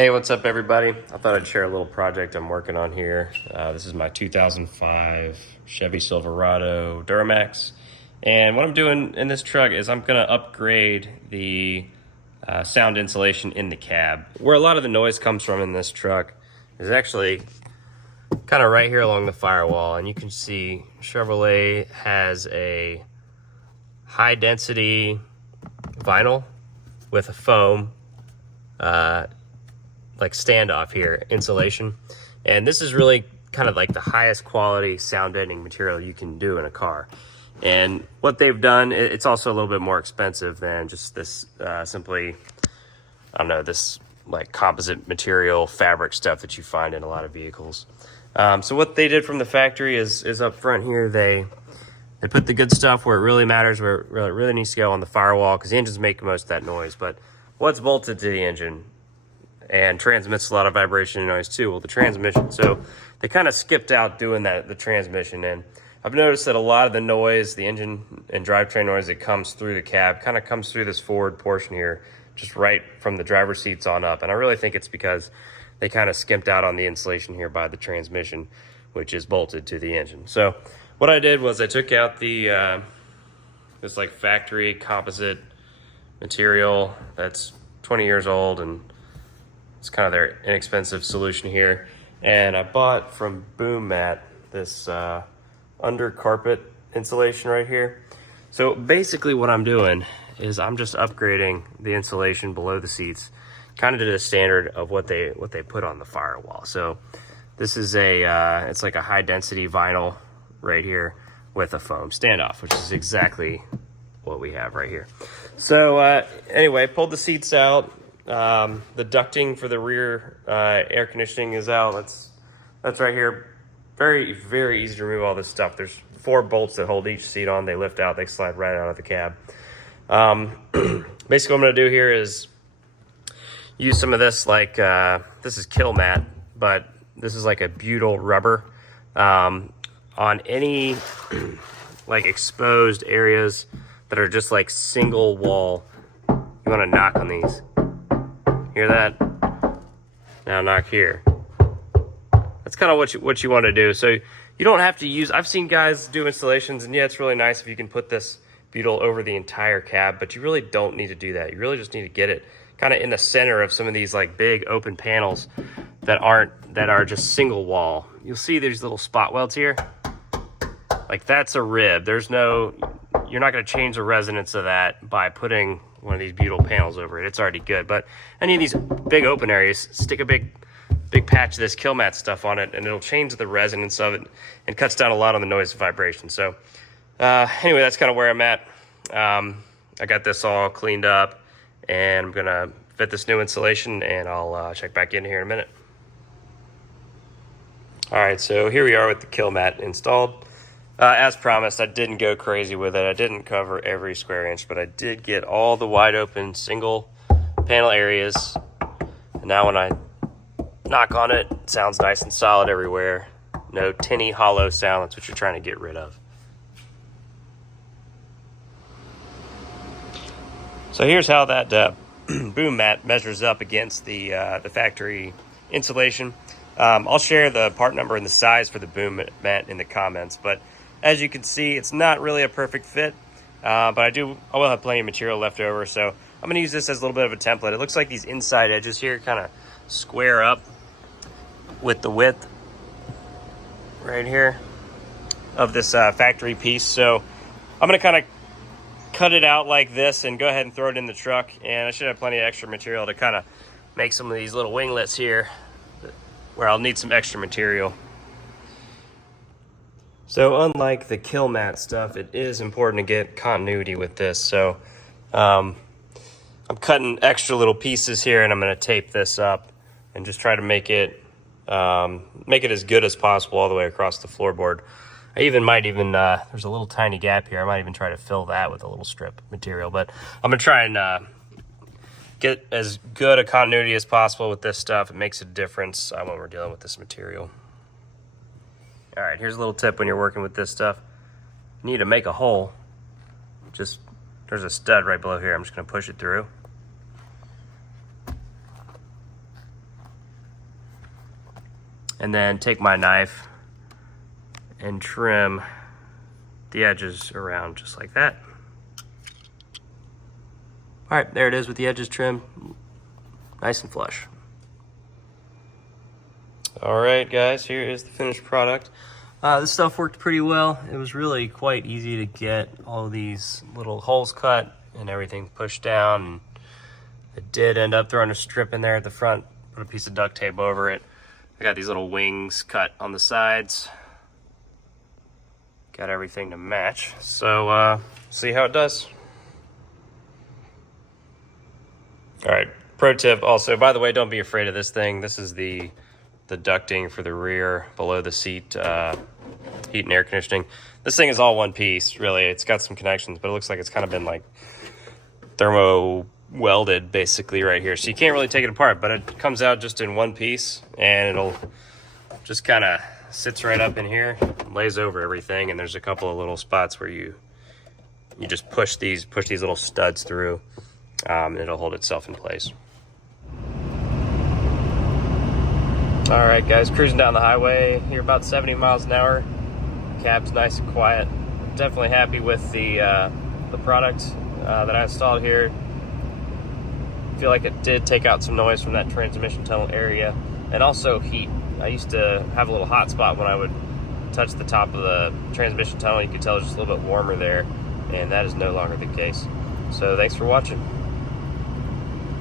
Hey, what's up everybody? I thought I'd share a little project I'm working on here. This is my 2005 Chevy Silverado Duramax. And what I'm doing in this truck is I'm gonna upgrade the sound insulation in the cab. Where a lot of the noise comes from in this truck is actually kind of right here along the firewall. And you can see Chevrolet has a high density vinyl with a foam like standoff here, insulation. And this is really kind of like the highest quality sound deadening material you can do in a car. And what they've done, it's also a little bit more expensive than just this simply, I don't know, this like composite material fabric stuff that you find in a lot of vehicles. So what they did from the factory is up front here, they put the good stuff where it really matters, where it really needs to go on the firewall, because the engines make most of that noise. But what's bolted to the engine and transmits a lot of vibration and noise too, well, the transmission. So they kind of skipped out doing that, the transmission. And I've noticed that a lot of the noise, the engine and drivetrain noise that comes through the cab kind of comes through this forward portion here, just right from the driver's seats on up. And I really think it's because they kind of skimped out on the insulation here by the transmission, which is bolted to the engine. So what I did was I took out the this like factory composite material that's 20 years old, and it's kind of their inexpensive solution here. And I bought from Boom Mat this under carpet insulation right here. So basically what I'm doing is I'm just upgrading the insulation below the seats, kind of to the standard of what they put on the firewall. So this is a it's like a high density vinyl right here with a foam standoff, which is exactly what we have right here. So anyway, pulled the seats out. The ducting for the rear air conditioning is out. That's right here. Very, very easy to remove all this stuff. There's 4 bolts that hold each seat on. They lift out, they slide right out of the cab. Basically what I'm gonna do here is use some of this, like this is Kill Mat, but this is like a butyl rubber on any like exposed areas that are just like single wall. You want to knock on these. Hear that? Now knock here. That's kind of what you want to do. So you don't have to use, I've seen guys do installations, and yeah, it's really nice if you can put this butyl over the entire cab, but you really don't need to do that. You really just need to get it kind of in the center of some of these like big open panels that are just single wall. You'll see there's little spot welds here. Like that's a rib. There's no, you're not going to change the resonance of that by putting one of these butyl panels over it. It's already good. But any of these big open areas, stick a big patch of this Kill Mat stuff on it, and it'll change the resonance of it and cuts down a lot on the noise and vibration. So anyway, that's kind of where I'm at. I got this all cleaned up, and I'm gonna fit this new insulation, and I'll check back in here in a minute. All right, so here we are with the Kill Mat installed. As promised, I didn't go crazy with it. I didn't cover every square inch, but I did get all the wide open single panel areas. And now when I knock on it, it sounds nice and solid everywhere. No tinny, hollow sound. That's what you're trying to get rid of. So here's how that Boom Mat measures up against the factory insulation. I'll share the part number and the size for the Boom Mat in the comments, but as you can see, it's not really a perfect fit, but I will have plenty of material left over, so I'm going to use this as a little bit of a template. It looks like these inside edges here kind of square up with the width right here of this factory piece. So I'm going to kind of cut it out like this and go ahead and throw it in the truck, and I should have plenty of extra material to kind of make some of these little winglets here where I'll need some extra material. So unlike the Kill Mat stuff, it is important to get continuity with this. So I'm cutting extra little pieces here, and I'm going to tape this up and just try to make it as good as possible all the way across the floorboard. I might even there's a little tiny gap here. I might even try to fill that with a little strip material, but I'm going to try and get as good a continuity as possible with this stuff. It makes a difference when we're dealing with this material. All right, here's a little tip when you're working with this stuff. You need to make a hole. There's a stud right below here. I'm just gonna push it through. and then take my knife and trim the edges around just like that. All right, there it is with the edges trimmed, nice and flush. All right, guys, here is the finished product. This stuff worked pretty well. It was really quite easy to get all these little holes cut and everything pushed down. And I did end up throwing a strip in there at the front, put a piece of duct tape over it. I got these little wings cut on the sides. Got everything to match. So see how it does. All right, pro tip also, by the way, don't be afraid of this thing. This is the ducting for the rear below the seat heat and air conditioning. This thing is all one piece, really. It's got some connections, but it looks like it's kind of been like thermo welded basically right here. So you can't really take it apart, but it comes out just in one piece, and it'll just kind of sits right up in here, lays over everything, and there's a couple of little spots where you just push these little studs through, and it'll hold itself in place. All right, guys, cruising down the highway here about 70 miles an hour. Cab's nice and quiet. Definitely happy with the product that I installed here. Feel like it did take out some noise from that transmission tunnel area, and also heat. I used to have a little hot spot when I would touch the top of the transmission tunnel. You could tell it's just a little bit warmer there, and that is no longer the case. So thanks for watching.